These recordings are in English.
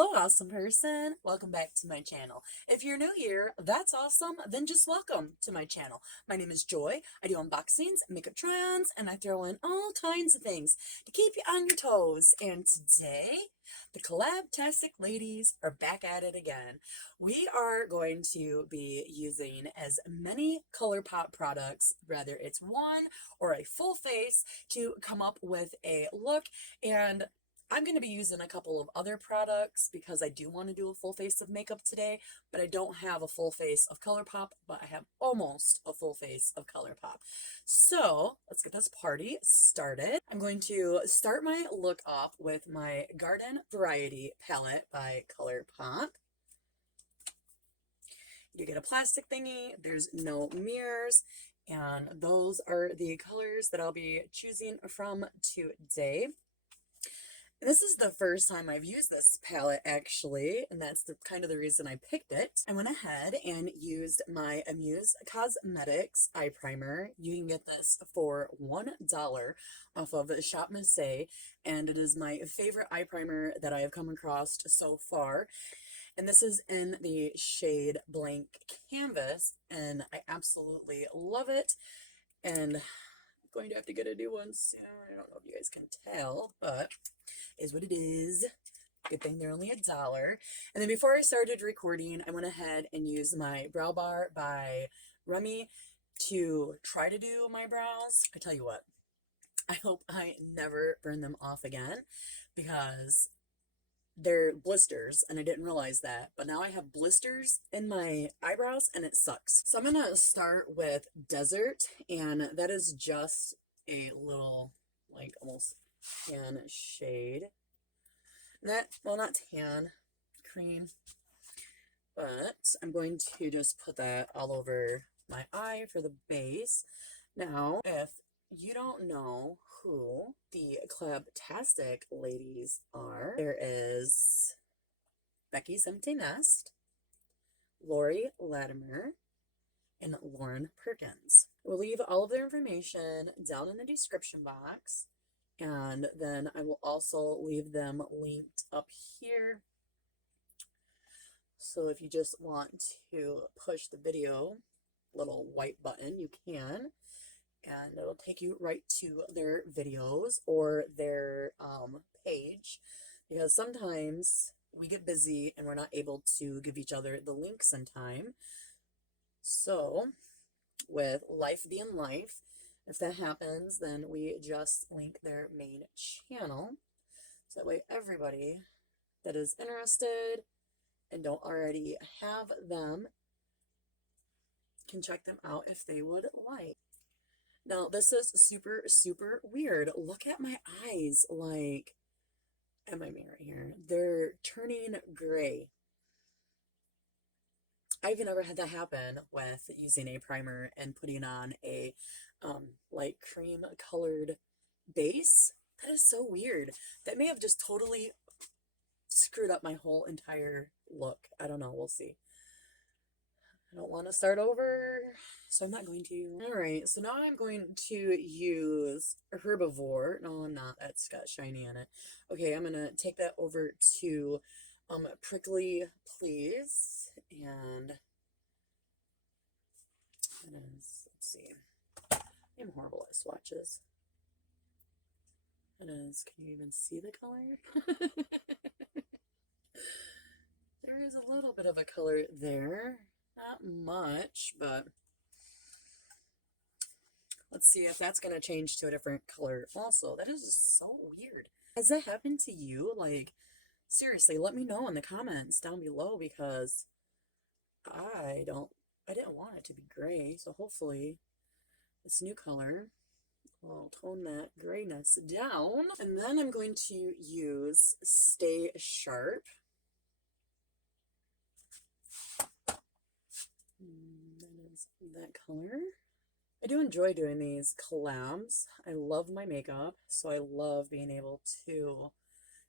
Hello, awesome person. Welcome back to my channel. If you're new here, that's awesome. Then just welcome to my channel. My name is Joy. I do unboxings, makeup try-ons, and I throw in all kinds of things to keep you on your toes. And today, the Collab-tastic ladies are back at it again. We are going to be using as many ColourPop products, whether it's one or a full face, to come up with a look. And I'm going to be using a couple of other products because I do want to do a full face of makeup today, but I don't have a full face of ColourPop, but I have almost a full face of ColourPop. So let's get this party started. I'm going to start my look off with my Garden Variety palette by ColourPop. You get a plastic thingy, there's no mirrors, and those are the colors that I'll be choosing from today. This is the first time I've used this palette actually, and that's kind of the reason I picked it. I went ahead and used my Amuse Cosmetics eye primer. You can get this for $1 off of Shop Missy, and it is my favorite eye primer that I have come across so far. And this is in the shade Blank Canvas, and I absolutely love it. And I'm going to have to get a new one soon. I don't know if you guys can tell, but is what it is. Good thing they're only $1. And then before I started recording, I went ahead and used my Brow Bar by Remy to try to do my brows. I tell you what, I hope I never burn them off again because they're blisters and I didn't realize that, but now I have blisters in my eyebrows and it sucks. So I'm gonna start with Desert, and that is just a little like almost tan shade. Well, not tan, cream, but I'm going to just put that all over my eye for the base. Now, if you don't know who the Collab-tastic ladies are, there is Becky Nest, Lori Latimer, and Lauren Perkins. We'll leave all of their information down in the description box, and then I will also leave them linked up here. So if you just want to push the video little white button, you can, and it'll take you right to their videos or their page, because sometimes we get busy and we're not able to give each other the links in time. So with life being life, if that happens, then we just link their main channel. So that way everybody that is interested and don't already have them can check them out if they would like. Now, this is super, super weird. Look at my eyes, like, at my mirror here. They're turning gray. I've never had that happen with using a primer and putting on a light cream colored base. That is so weird. That may have just totally screwed up my whole entire look. I don't know. We'll see. I don't want to start over, so I'm not going to. All right, so now I'm going to use Herbivore. No, I'm not. That's got shiny on it. Okay, I'm going to take that over to Prickly Please, and it is, let's see. I'm horrible at swatches. It is, can you even see the color? There is a little bit of a color there. Not much, but let's see if that's going to change to a different color also. That is just so weird. Has that happened to you? Like, seriously, let me know in the comments down below, because I didn't want it to be gray. So hopefully this new color will tone that grayness down. And then I'm going to use Stay Sharp. That is that color. I do enjoy doing these collabs. I love my makeup, so I love being able to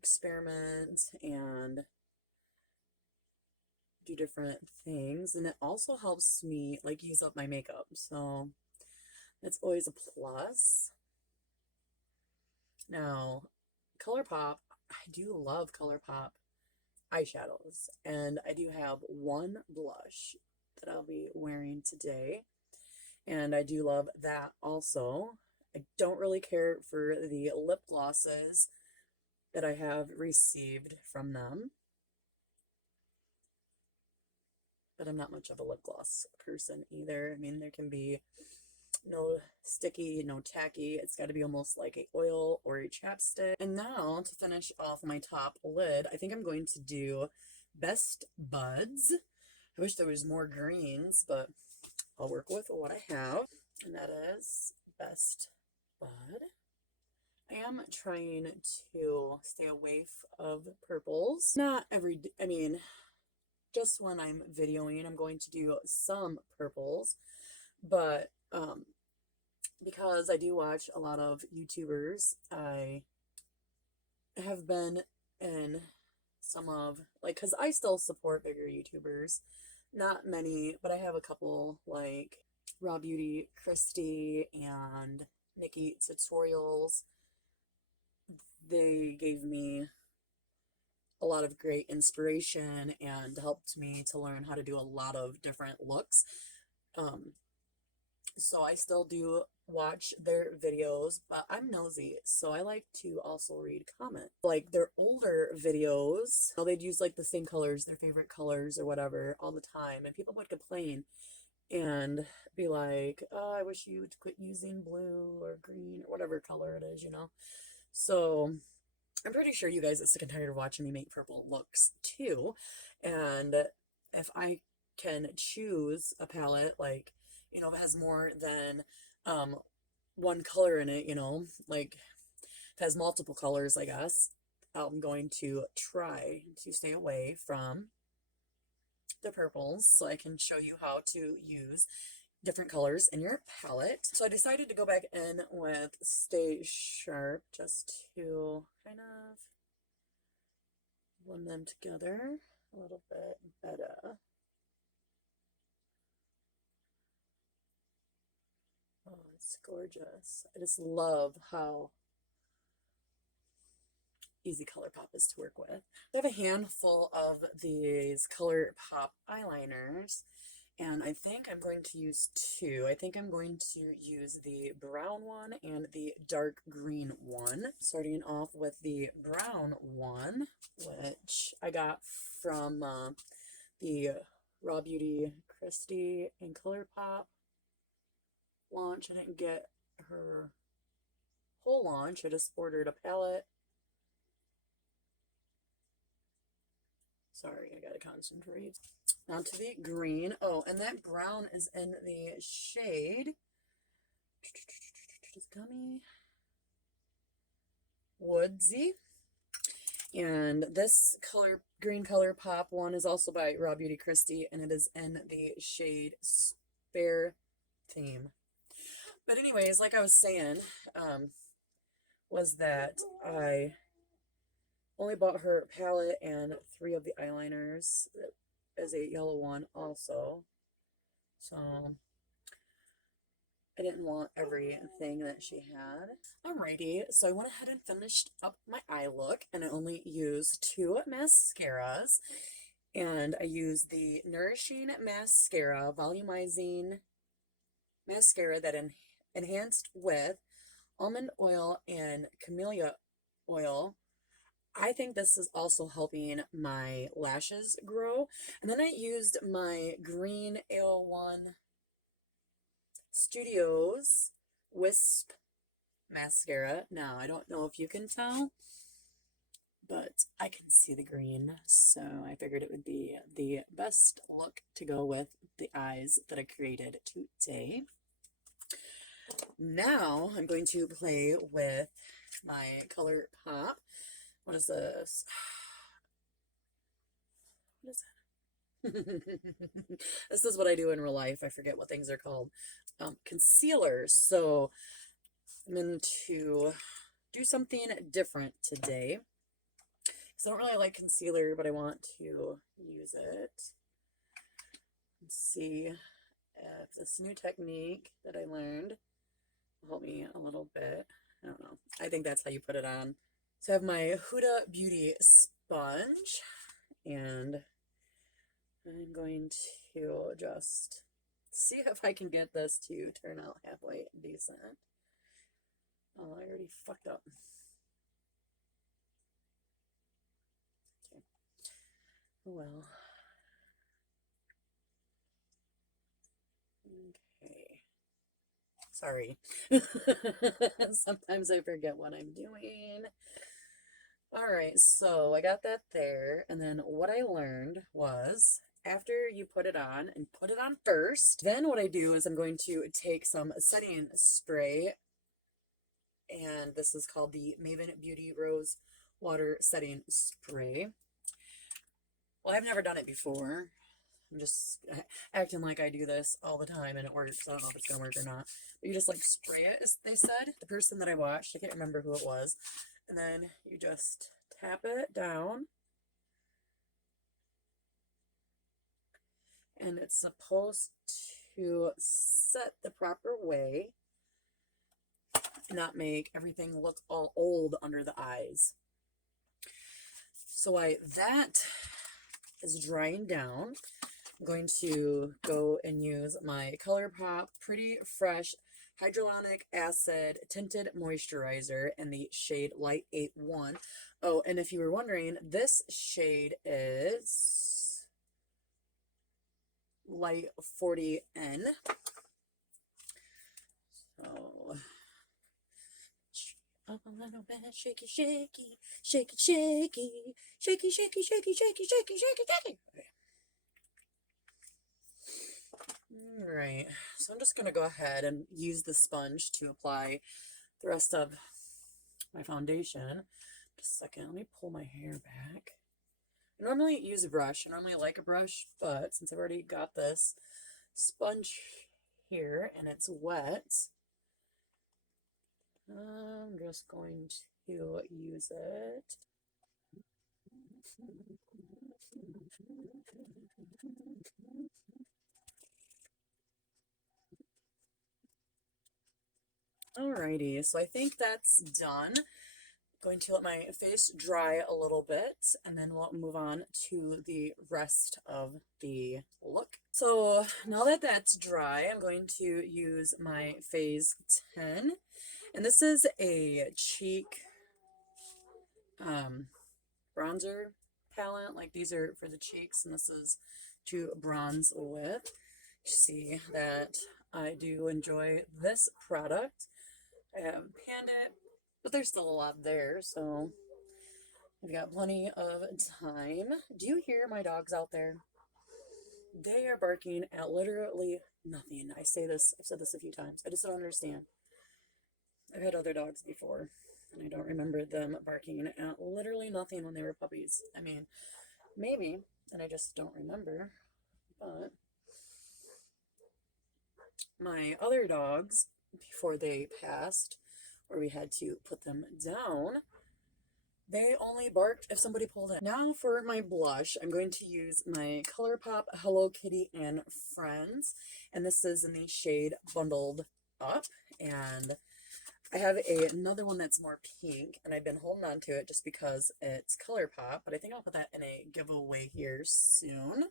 experiment and do different things, and it also helps me like use up my makeup, so that's always a plus. Now, ColourPop, I do love ColourPop eyeshadows. And I do have one blush that I'll be wearing today. And I do love that also. I don't really care for the lip glosses that I have received from them. But I'm not much of a lip gloss person either. I mean, there can be no sticky, no tacky. It's got to be almost like a oil or a chapstick. And now to finish off my top lid, I think I'm going to do Best Buds. I wish there was more greens, but I'll work with what I have. And that is Best Bud. I am trying to stay away of purples. Not every, I mean, just when I'm videoing, I'm going to do some purples, but because I do watch a lot of YouTubers, I have been in some of, like, because I still support bigger YouTubers, not many, but I have a couple, like Raw Beauty Kristi and Nikki Tutorials. They gave me a lot of great inspiration and helped me to learn how to do a lot of different looks. So I still do watch their videos, but I'm nosy, so I like to also read comments. Like their older videos, they'd use like the same colors, their favorite colors or whatever all the time, and people would complain and be like, oh, I wish you'd quit using blue or green or whatever color it is, you know? So I'm pretty sure you guys are sick and tired of watching me make purple looks too. And if I can choose a palette, like, you know, if it has more than one color in it, you know, like if it has multiple colors, I guess, I'm going to try to stay away from the purples so I can show you how to use different colors in your palette. So I decided to go back in with Stay Sharp just to kind of blend them together a little bit better. Oh, it's gorgeous. I just love how easy ColourPop is to work with. I have a handful of these ColourPop eyeliners, and I think I'm going to use two. I think I'm going to use the brown one and the dark green one. Starting off with the brown one, which I got from the Raw Beauty Kristi and ColourPop launch. I didn't get her whole launch. I just ordered a palette. Sorry, I gotta concentrate. Now to the green. Oh, and that brown is in the shade Gummy Woodsy. And this green ColourPop one is also by Raw Beauty Kristi, and it is in the shade Spare Theme. But anyways, like I was saying, was that I only bought her palette and 3 of the eyeliners as a yellow one also. So I didn't want everything that she had. Alrighty, so I went ahead and finished up my eye look, and I only used 2 mascaras. And I used the Nourishing Mascara Volumizing Mascara that enhanced with almond oil and camellia oil. I think this is also helping my lashes grow. And then I used my green AO1 Studios Wisp mascara. Now, I don't know if you can tell, but I can see the green, so I figured it would be the best look to go with the eyes that I created today. Now, I'm going to play with my ColourPop. What is this? What is that? This is what I do in real life. I forget what things are called. Concealer. So I'm going to do something different today. So I don't really like concealer, but I want to use it. Let's see if this new technique that I learned will help me a little bit. I don't know. I think that's how you put it on. So I have my Huda Beauty sponge, and I'm going to just see if I can get this to turn out halfway decent. Oh, I already fucked up. Okay. Oh well. Okay. Sorry. Sometimes I forget what I'm doing. All right, so I got that there, and then what I learned was after you put it on, and put it on first, then what I do is I'm going to take some setting spray, and this is called the Maven Beauty Rose Water Setting Spray. Well, I've never done it before. I'm just acting like I do this all the time and it works. I don't know if it's gonna work or not. But you just like spray it, as they said. The person that I watched, I can't remember who it was. And then you just tap it down. And it's supposed to set the proper way, not make everything look all old under the eyes. So while that is drying down, I'm going to go and use my ColourPop Pretty Fresh Hyaluronic Acid Tinted Moisturizer in the shade Light 81. Oh, and if you were wondering, this shade is Light 40N. So, up a little bit, shaky, shaky, shaky, shaky, shaky, shaky, shaky, shaky, shaky, shaky, shaky. Okay. Alright, so I'm just going to go ahead and use the sponge to apply the rest of my foundation. Just a second, let me pull my hair back. I normally use a brush. I normally like a brush, but since I've already got this sponge here and it's wet, I'm just going to use it. Alrighty, so I think that's done. Going to let my face dry a little bit and then we'll move on to the rest of the look. So now that that's dry, I'm going to use my Phase 10, and this is a cheek bronzer palette. Like, these are for the cheeks and this is to bronze with. You see that I do enjoy this product. I have panned it, but there's still a lot there, so I've got plenty of time. Do you hear my dogs out there? They are barking at literally nothing. I've said this a few times. I just don't understand. I've had other dogs before, and I don't remember them barking at literally nothing when they were puppies. I mean, maybe, and I just don't remember, but my other dogs, before they passed, or we had to put them down, they only barked if somebody pulled in. Now for my blush, I'm going to use my ColourPop Hello Kitty and Friends, and this is in the shade Bundled Up, and I have another one that's more pink, and I've been holding on to it just because it's ColourPop, but I think I'll put that in a giveaway here soon.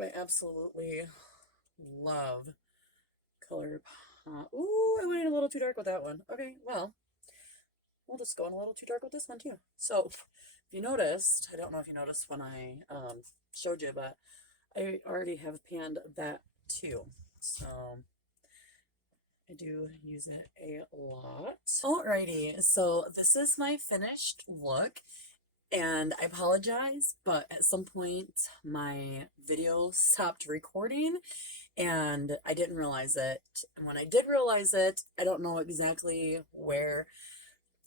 I absolutely love ColourPop. Ooh, I went a little too dark with that one. Okay, well, we'll just go in a little too dark with this one too. So, if you noticed, I don't know if you noticed when I showed you, but I already have panned that too. So, I do use it a lot. Alrighty, so this is my finished look. And I apologize, but at some point my video stopped recording and I didn't realize it. And when I did realize it, I don't know exactly where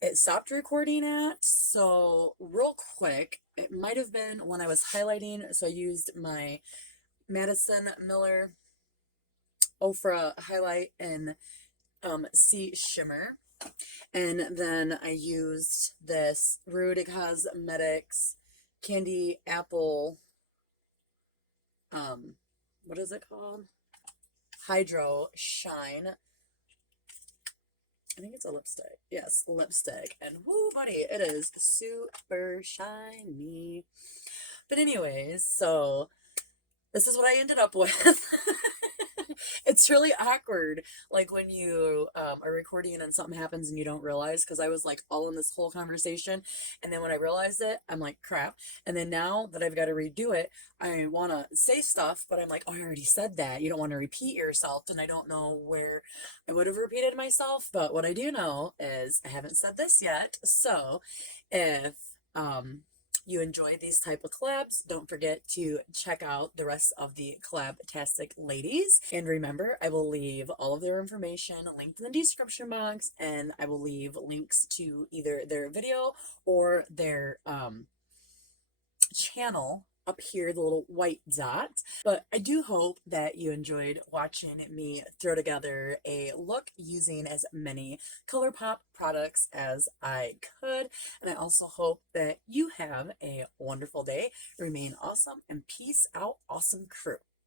it stopped recording at. So real quick, it might have been when I was highlighting. So I used my Madison Miller Ofra highlight in Sea Shimmer. And then I used this Rude Cosmetics Candy Apple, what is it called? Hydro Shine I think it's a lipstick. Yes, lipstick. And whoo, buddy, it is super shiny. But anyways, so this is what I ended up with. It's really awkward, like when you are recording and something happens and you don't realize, because I was like all in this whole conversation, and then when I realized it, I'm like, crap. And then now that I've got to redo it, I want to say stuff, but I'm like, oh, I already said that. You don't want to repeat yourself, and I don't know where I would have repeated myself, but what I do know is I haven't said this yet. So if you enjoy these type of collabs, don't forget to check out the rest of the Collab-tastic ladies. And remember, I will leave all of their information linked in the description box, and I will leave links to either their video or their channel up here, the little white dot. But I do hope that you enjoyed watching me throw together a look using as many ColourPop products as I could. And I also hope that you have a wonderful day. Remain awesome, and peace out, awesome crew.